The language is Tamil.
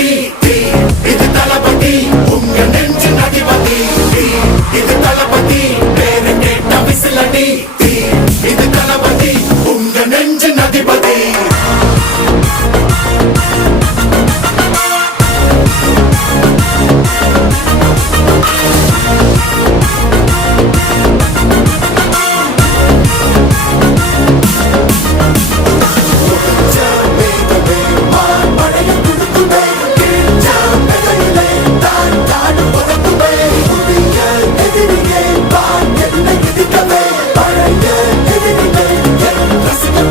தளபதி இது தளபதி உங்க நெஞ்சு அதிபதி இது தளபதி பேரு கேட்ட விசிலடி இது தளபதி உங்க நெஞ்சு அதிபதி